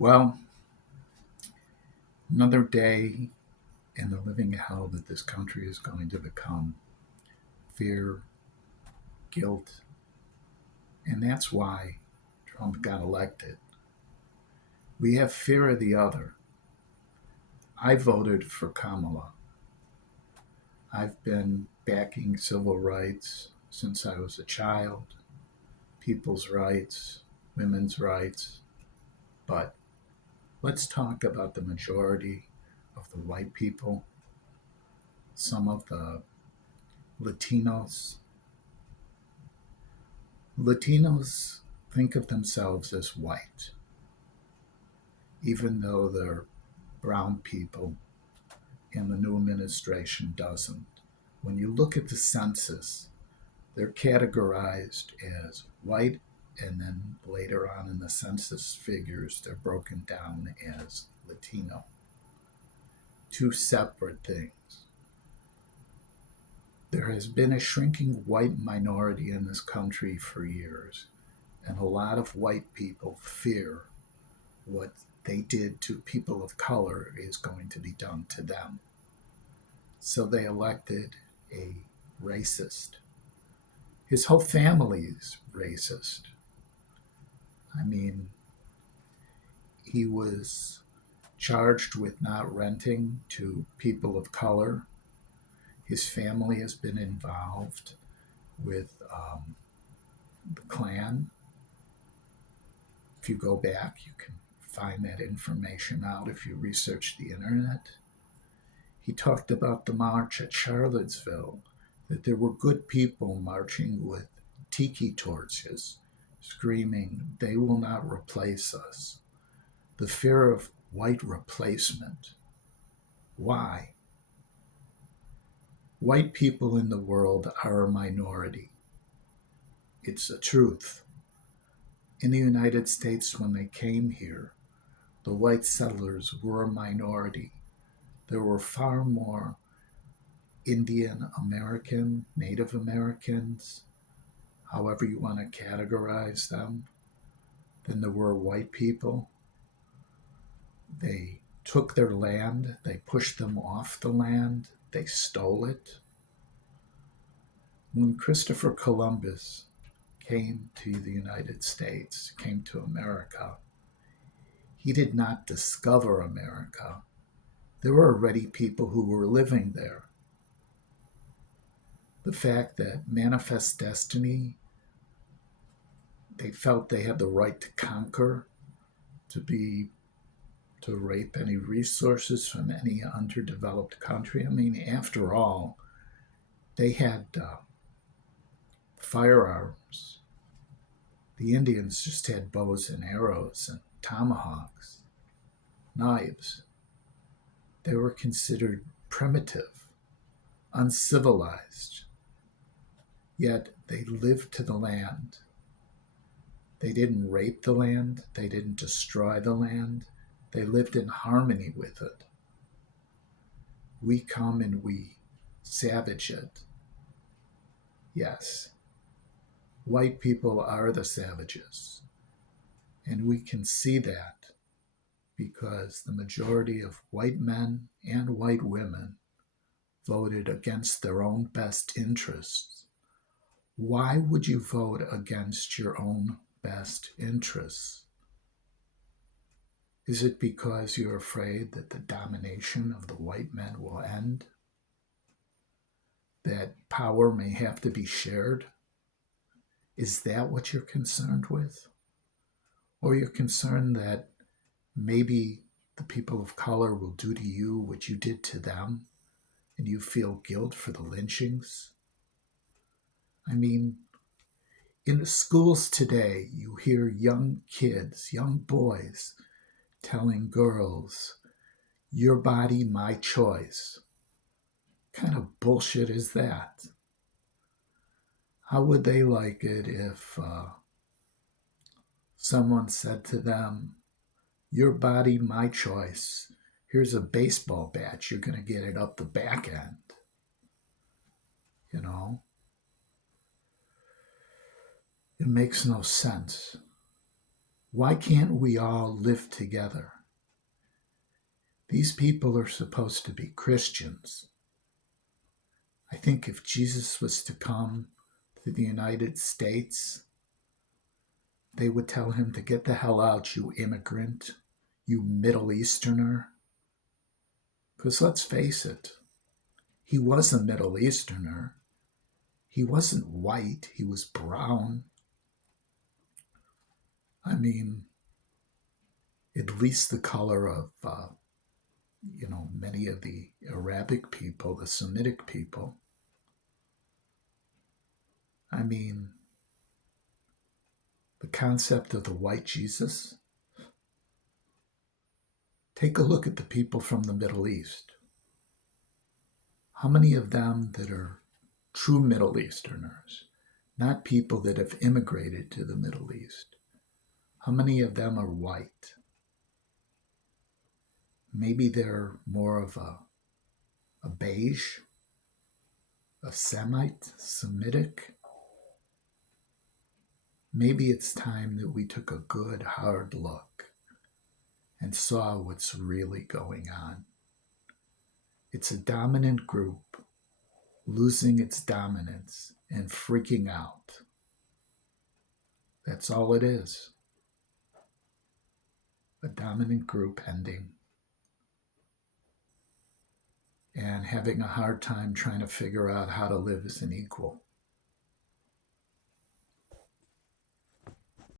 Well, another day in the living hell that this country is going to become. Fear, guilt, and that's why Trump got elected. We have fear of the other. I voted for Kamala. I've been backing civil rights since I was a child, people's rights, women's rights. But let's talk about the majority of the white people, some of the Latinos. Latinos think of themselves as white, even though they're brown people and the new administration doesn't. When you look at the census, they're categorized as white, and then later on in the census figures, they're broken down as Latino. Two separate things. There has been a shrinking white minority in this country for years, and a lot of white people fear what they did to people of color is going to be done to them. So they elected a racist. His whole family is racist. I mean, he was charged with not renting to people of color. His family has been involved with the Klan. If you go back, you can find that information out if you research the internet. He talked about the march at Charlottesville, that there were good people marching with tiki torches, screaming, "They will not replace us." The fear of white replacement. Why? White people in the world are a minority. It's a truth. In the United States, when they came here, the white settlers were a minority. There were far more Indian American, Native Americans, however you want to categorize them, than there were white people. They took their land, they pushed them off the land, they stole it. When Christopher Columbus came to the United States, came to America, he did not discover America. There were already people who were living there. The fact that Manifest Destiny, they felt they had the right to conquer, to rape any resources from any underdeveloped country. I mean, after all, they had firearms. The Indians just had bows and arrows and tomahawks, knives. They were considered primitive, uncivilized, yet they lived to the land. They didn't rape the land, they didn't destroy the land, they lived in harmony with it. We come and we savage it. Yes, white people are the savages, and we can see that because the majority of white men and white women voted against their own best interests. Why would you vote against your own best interests? Is it because you're afraid that the domination of the white men will end? That power may have to be shared? Is that what you're concerned with? Or you're concerned that maybe the people of color will do to you what you did to them, and you feel guilt for the lynchings? I mean, in the schools today, you hear young kids, young boys, telling girls, "Your body, my choice." What kind of bullshit is that? How would they like it if someone said to them, "Your body, my choice. Here's a baseball bat. You're going to get it up the back end." You know? It makes no sense. Why can't we all live together? These people are supposed to be Christians. I think if Jesus was to come to the United States, they would tell him to get the hell out, you immigrant, you Middle Easterner. Because let's face it, he was a Middle Easterner. He wasn't white, he was brown. I mean, at least the color of, many of the Arabic people, the Semitic people. I mean, the concept of the white Jesus. Take a look at the people from the Middle East. How many of them that are true Middle Easterners, not people that have immigrated to the Middle East? How many of them are white? Maybe they're more of a beige, a Semite, Semitic. Maybe it's time that we took a good hard look and saw what's really going on. It's a dominant group losing its dominance and freaking out. That's all it is. A dominant group ending and having a hard time trying to figure out how to live as an equal.